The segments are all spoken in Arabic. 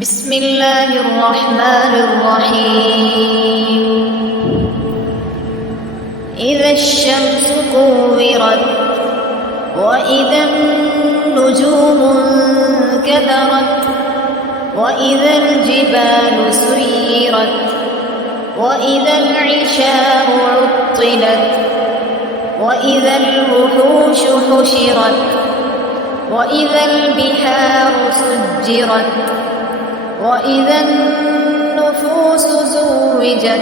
بسم الله الرحمن الرحيم إذا الشمس كورت وإذا النجوم انكدرت وإذا الجبال سيرت وإذا العشار عطلت وإذا الوحوش حشرت وإذا البحار سجرت وإذا النفوس زوجت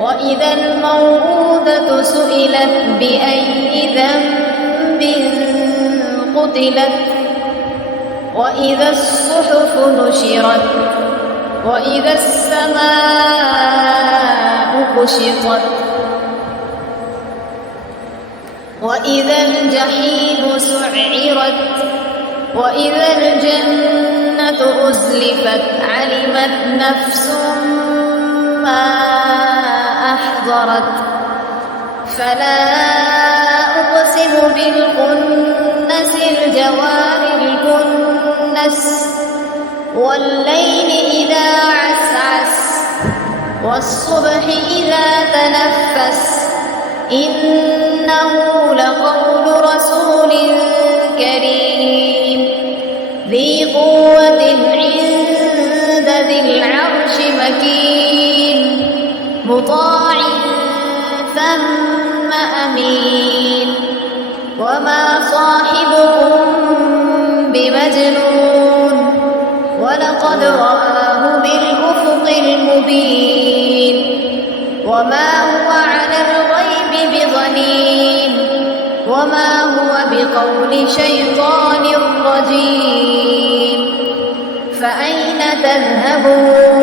وإذا الموءودة سئلت بأي ذنب قتلت وإذا الصحف نشرت وإذا السماء كشطت وإذا الجحيم سعرت وإذا الجنة أزلفت علمت نفس ما أحضرت فلا أقسم بالخنس الجوار الكنس والليل إذا عسعس والصبح إذا تنفس إنه لقول رسول كريم ذي قوة عند ذي العرش مكين مطاع ثم أمين وما صاحبكم بمجنون ولقد رآه بالأفق المبين وما هو على الغيب بضنين وما هو بقول شيطان رجيم فأين تذهبون